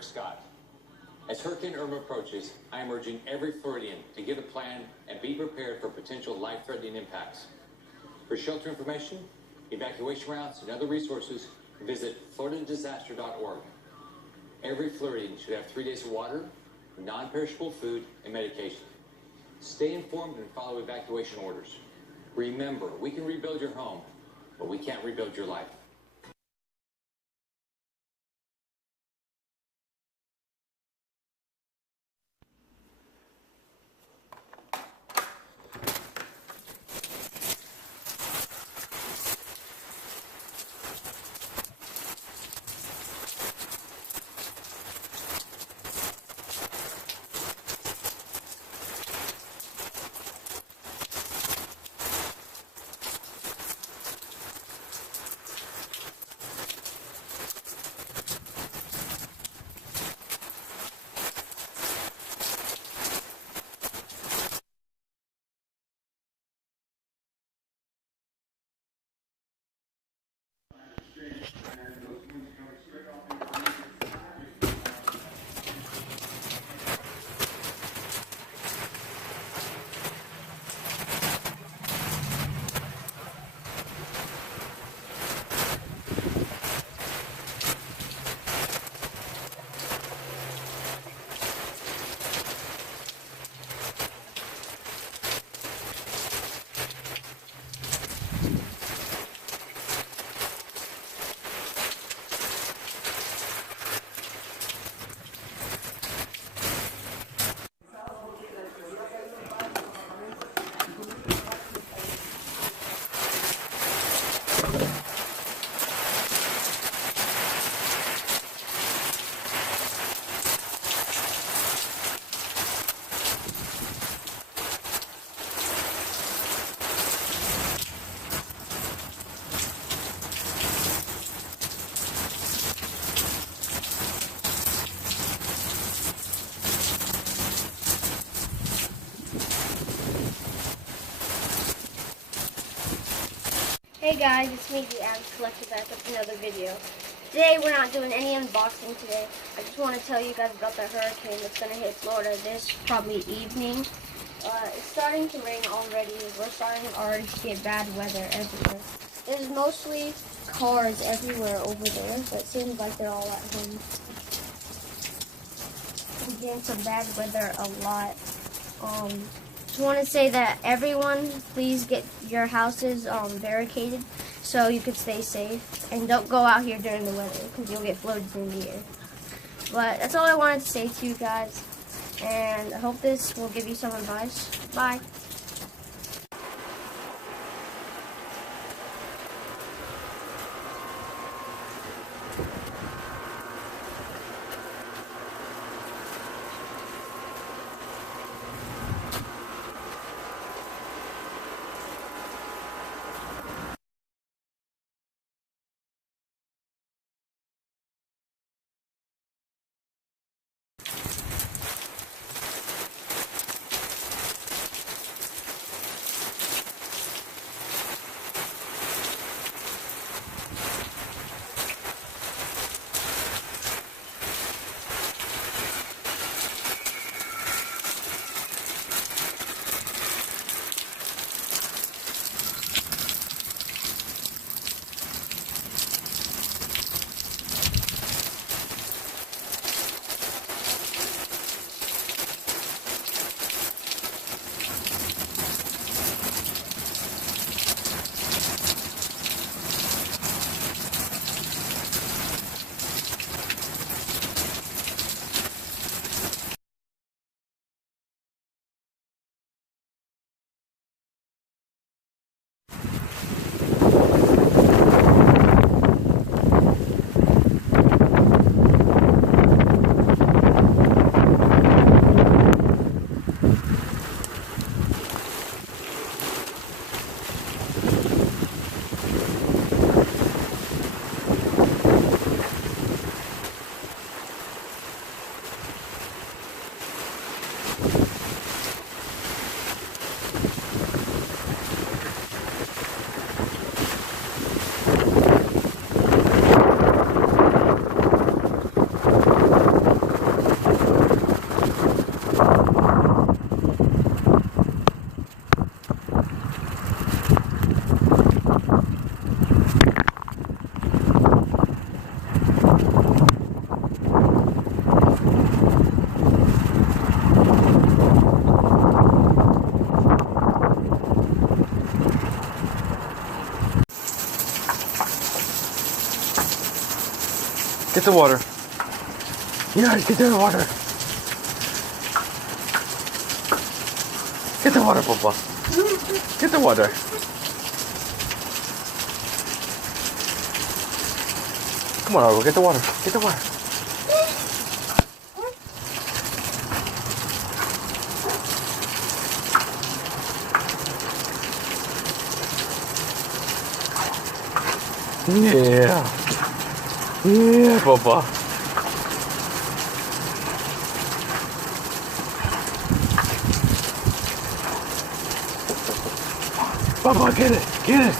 Eric Scott. As Hurricane Irma approaches, I am urging every Floridian to get a plan and be prepared for potential life-threatening impacts. For shelter information, evacuation routes, and other resources, visit floridadisaster.org. Every Floridian should have 3 days of water, non-perishable food, and medication. Stay informed and follow evacuation orders. Remember, we can rebuild your home, but we can't rebuild your life. Hey guys, it's me, the Adams Collector, back with another video. Today we're not doing any unboxing today. I just want to tell you guys about the hurricane that's going to hit Florida this probably evening. It's starting to rain already. We're starting already to get bad weather everywhere. There's mostly cars everywhere over there, but it seems like they're all at home. We're getting some bad weather a lot. Just want to say that everyone, please get your houses barricaded so you can stay safe, and don't go out here during the weather because you'll get floated in the air. But that's all I wanted to say to you guys, and I hope this will give you some advice. Bye. Get the water. Yeah, get the water. Get the water, Papa. Get the water. Come on, Arvo, get the water. Get the water. Yeah. Yeah, Papa. Papa, get it. Get it.